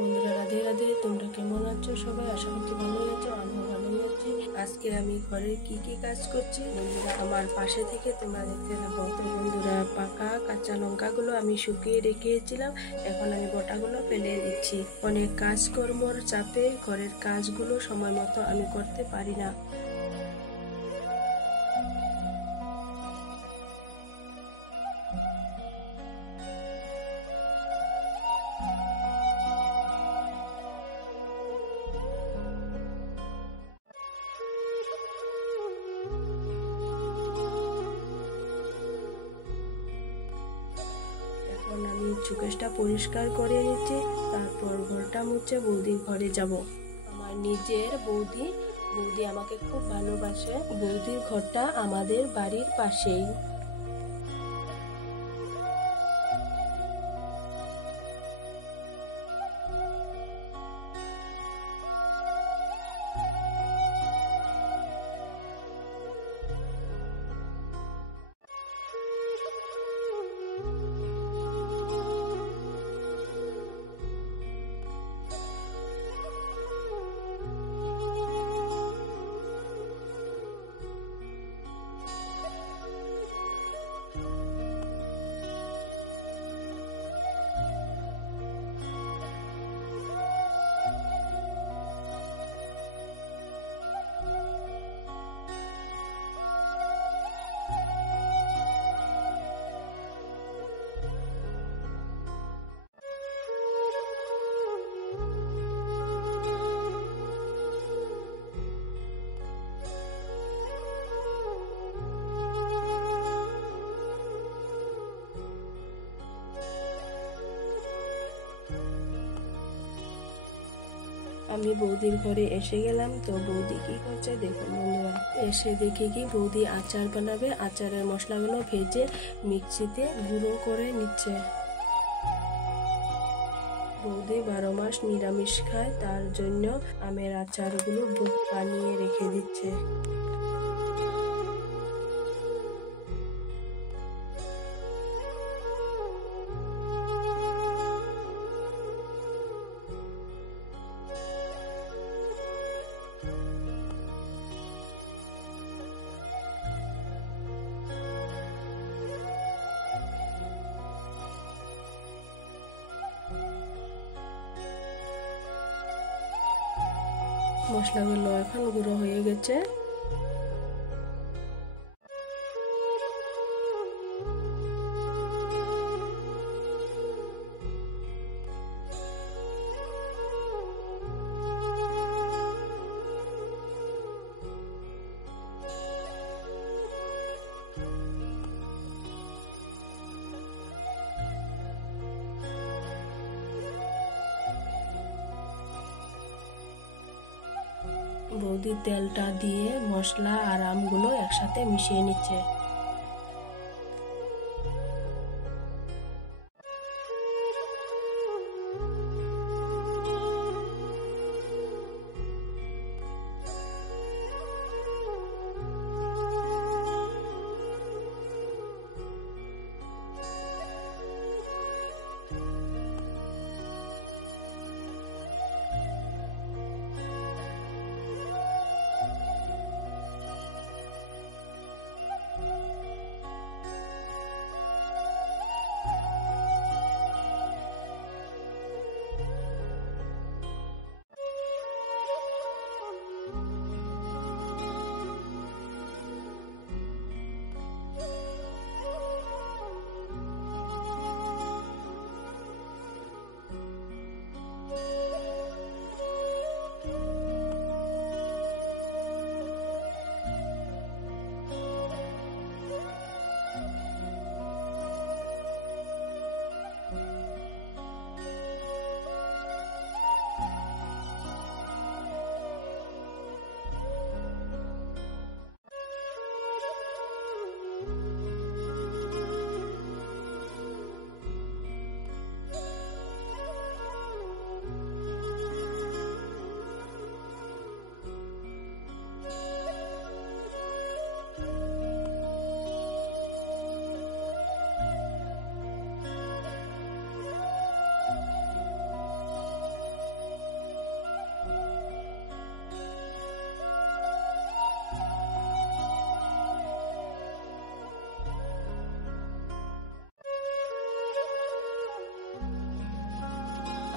বন্ধুরা, রাধে রাধে। তোমরা কেমন আছো সবাই? আশা করছি ভালোই আছো, আমিও ভালোই আছি। আজকে আমি ঘরে কি কি কাজ করছি বন্ধুরা আমার পাশে থেকে তোমরা দেখতে থাকো। তো বন্ধুরা, পাকা কাঁচা লঙ্কাগুলো আমি শুকিয়ে রেখেছিলাম, এখন আমি গোটাগুলো ফেলে দিচ্ছি। অনেক কাজকর্মর চাপে ঘরের কাজগুলো সময় মতো আমি করতে পারি না। এখন আমি চুকেশটা পরিষ্কার করে নিচ্ছি, তারপর ঘরটা মুছে বৌদির ঘরে যাব। আমার নিজের বৌদি আমাকে খুব ভালোবাসে। বৌদির ঘরটা আমাদের বাড়ির পাশেই। আমি বৌদির ঘরে এসে গেলাম। তো বৌদি কি করছে দেখুন বন্ধুরা। এসে দেখি কি বৌদি আচার বানাবে। আচারের মশলাগুলো ভেজে মিক্সিতে গুঁড়ো করে নিচ্ছে। বৌদি 12 মাস নিরামিষ খায়, তার জন্য আমের আচারগুলো বানিয়ে রেখে দিচ্ছে। মশলাগুলো এখন গুঁড়ো হয়ে গেছে। বৌদি তেলটা দিয়ে মশলা আর আমগুলো একসাথে মিশিয়ে নিচ্ছে।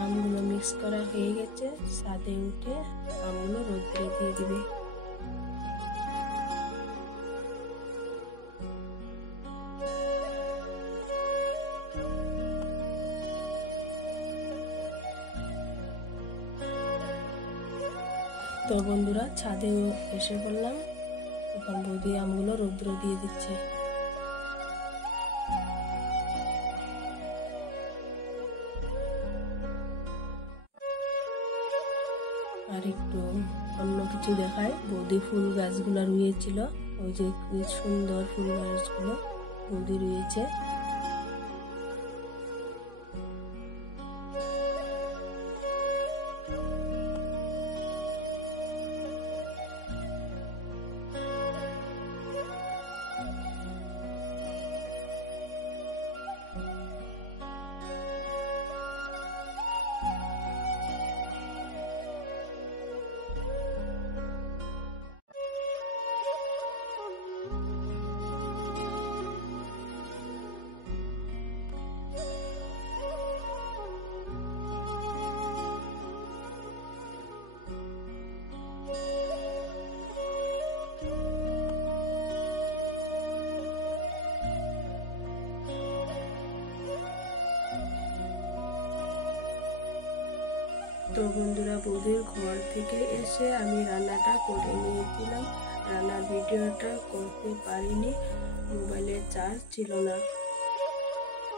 আমগুলো মিক্স করা হয়ে গেছে, ছাদে উঠে আমগুলো রোদ্রে দিয়ে দিবে। তো বন্ধুরা ছাদে এসে পড়লাম, এখন বৌদি আমগুলো রৌদ্র দিয়ে দিচ্ছে। আর একটু অন্য কিছু দেখায়, বৌদি ফুল গাছগুলো রুয়েছিল, ওই যে কি সুন্দর ফুল গাছগুলো বৌদি রুয়েছে। তো বন্ধুরা বৌদির ঘর থেকে এসে আমি রান্নাটা করে নিয়েছিলাম। রান্নার ভিডিওটা করতে পারিনি, মোবাইলে চার্জ ছিল না।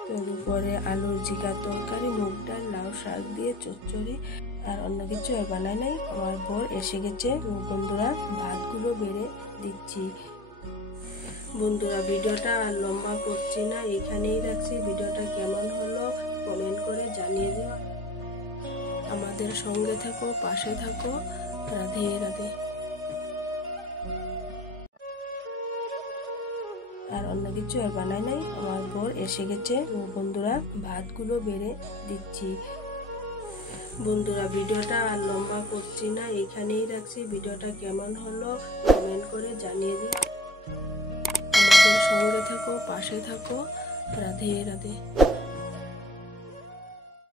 তো দুপুরে আলুর ঝিঙা তরকারি, মুগ ডাল, লাউ শাক দিয়ে চচ্চড়ি, আর অন্য কিছু আর বানাই নাই। আমার বর এসে গেছে। তো বন্ধুরা ভাতগুলো বেড়ে দিচ্ছি। বন্ধুরা ভিডিওটা আর লম্বা করছি না, এখানেই রাখছি। ভিডিওটা কেমন হলো কমেন্ট করে জানিয়ে দিও। আমাদের সঙ্গে থাকো, পাশে থাকো। রাধে রাধে। আর অন্য কিছু আর বানাই নাই, আমার বর এসে গেছে। বন্ধুরা ভাতগুলো বেড়ে দিচ্ছি। বন্ধুরা ভিডিওটা আর লম্বা করছি না, এখানেই রাখছি। ভিডিওটা কেমন হলো কমেন্ট করে জানিয়ে দিও। আমাদের সঙ্গে থাকো, পাশে থাকো। রাধে রাধে।